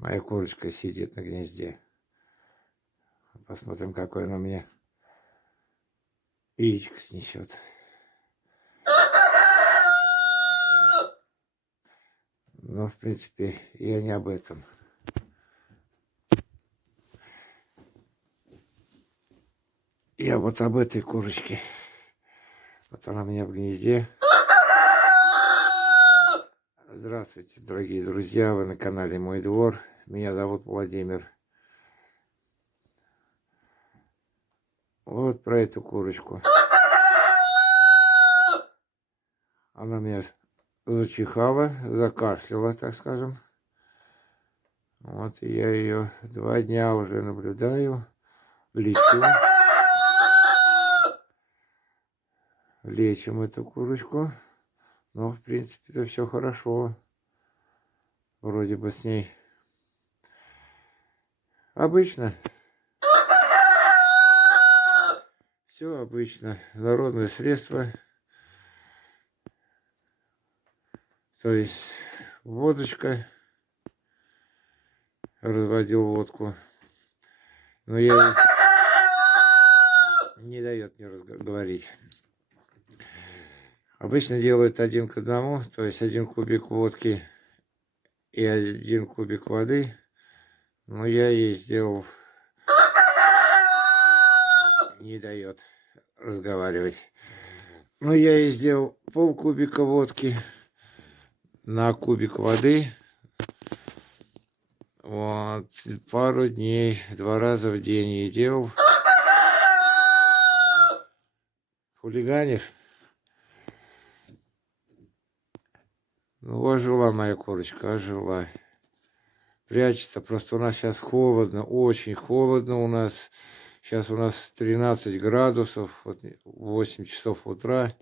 Моя курочка сидит на гнезде. Посмотрим, какой она мне яичко снесет. Но, в принципе, я не об этом. Я вот об этой курочке. Вот она у меня в гнезде. Здравствуйте, дорогие друзья, вы на канале Мой Двор. Меня зовут Владимир. Вот про эту курочку. Она меня зачихала, закашляла, так скажем. Вот и я ее 2 дня уже наблюдаю, лечу. Лечим эту курочку. Но, в принципе, это все хорошо. Вроде бы с ней обычно. Все обычно. Народное средство. То есть водочка. Разводил водку. Но я не дает мне говорить. Обычно делают 1 к 1, то есть 1 кубик водки и 1 кубик воды. Но я ей сделал, не дает разговаривать. Но я ей сделал полкубика водки на кубик воды. Вот, пару дней, 2 раза в день ей делал. Хулиганишь? Ну, ожила моя курочка, ожила. Прячется, просто у нас сейчас холодно, очень холодно у нас. Сейчас у нас 13 градусов, вот 8 часов утра.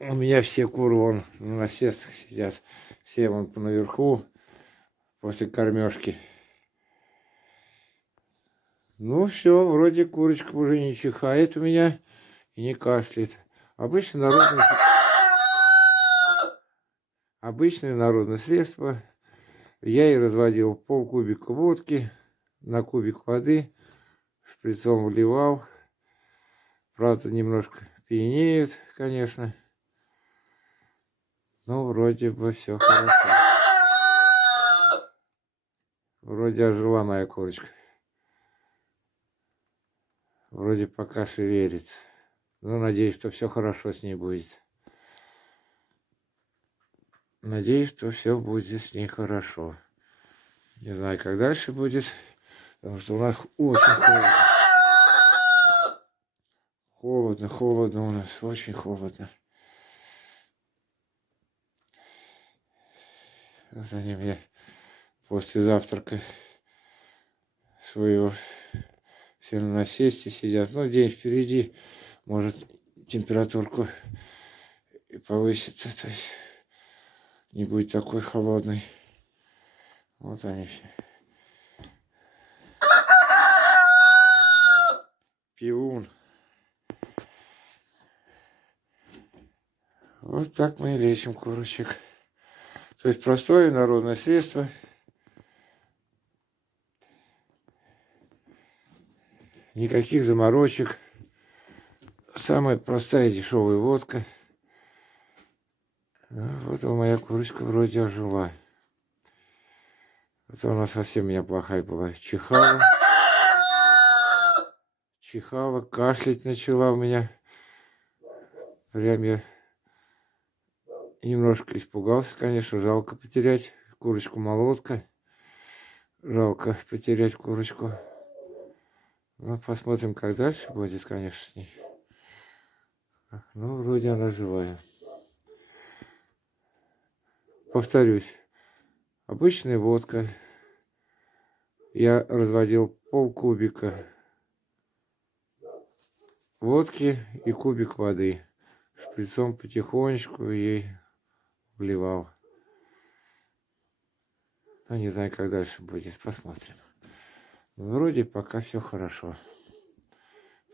У меня все куры вон на насестах сидят, все вон наверху после кормежки. Ну все, вроде курочка уже не чихает у меня и не кашляет. Обычное народное средство. Я и разводил полкубика водки на кубик воды, шприцом вливал. Правда, немножко пьянеют, конечно. Но вроде бы все хорошо. Вроде ожила моя курочка. Вроде пока шевелится. Ну, надеюсь, что все хорошо с ней будет. Надеюсь, что все будет с ней хорошо. Не знаю, как дальше будет, потому что у нас очень холодно. Холодно у нас, очень холодно. За ним я после завтрака своего все на насесте сидят. Ну, день впереди, может температурку и повысится, то есть не будет такой холодной. Вот они все. Пивун. Вот так мы и лечим курочек. То есть простое народное средство. Никаких заморочек. Самая простая дешевая водка. Вот моя курочка вроде ожила. Это она совсем у меня плохая была. Чихала, кашлять начала у меня. Прям я немножко испугался, конечно. Жалко потерять курочку-молотка. Жалко потерять курочку. Ну, посмотрим, как дальше будет, конечно, с ней. Ну, вроде она живая. Повторюсь, обычная водка. Я разводил полкубика водки и кубик воды. Шприцом потихонечку ей вливал. Ну, не знаю, как дальше будет, посмотрим. Вроде пока все хорошо.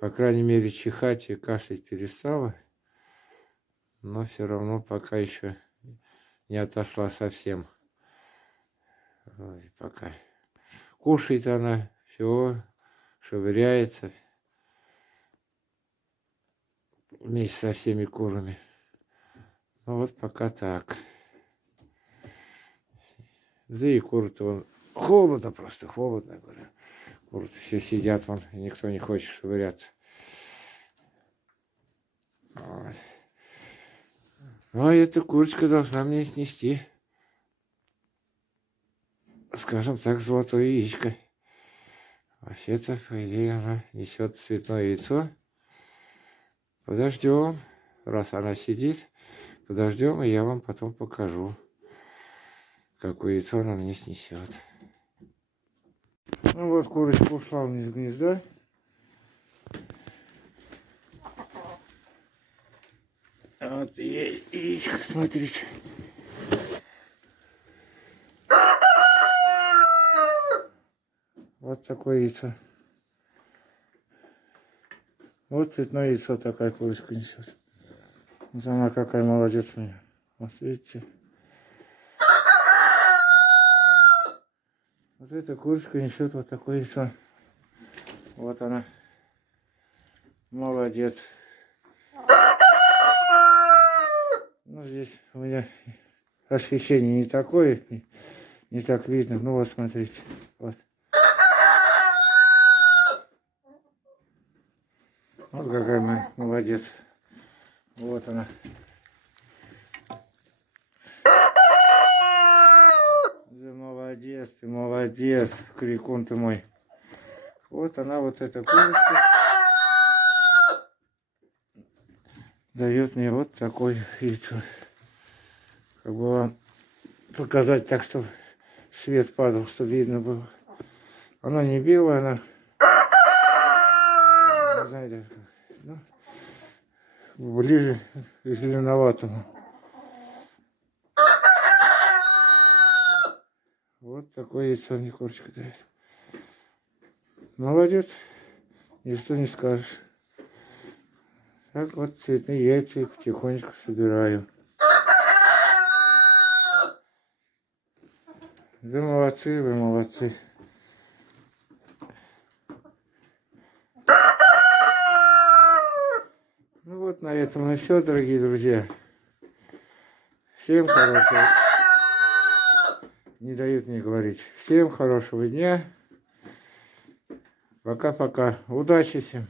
По крайней мере, чихать и кашлять перестала. Но все равно пока еще не отошла совсем. Вот, пока кушает она, все, шевыряется вместе со всеми курами. Ну вот пока так. Да и куры-то вон холодно просто, холодно, говорю. Куры все сидят вон, и никто не хочет швыряться. Вот. Ну, а эта курочка должна мне снести, скажем так, золотое яичко. Вообще-то, по идее, она несет цветное яйцо. Подождем, раз она сидит, подождем, и я вам потом покажу, какое яйцо она мне снесет. Ну вот, курочка ушла из гнезда. Вот яичко, смотрите. Вот такое яйцо. Вот цветное яйцо такая курочка несет. Вот она какая молодец у меня. Вот видите. Вот эта курочка несет вот такое яйцо. Вот она. Молодец. Ну, здесь у меня освещение не такое, не так видно. Ну вот, смотрите. Вот. Вот какая моя молодец. Вот она. Да молодец, ты молодец, крикун ты мой. Вот она, вот эта курочка. Дает мне вот такой яйцо. Как бы вам показать так, чтобы свет падал, чтобы видно было. Она не белая, она... Не знаю даже как. Ну, ближе к зеленоватому. Вот такое яйцо мне курочка дает. Молодец, ничто не скажешь. Так вот цветные яйца потихонечку собираю. Да молодцы, вы молодцы. Ну вот на этом и все, дорогие друзья. Всем хорошего. Не дают мне говорить. Всем хорошего дня. Пока-пока. Удачи всем.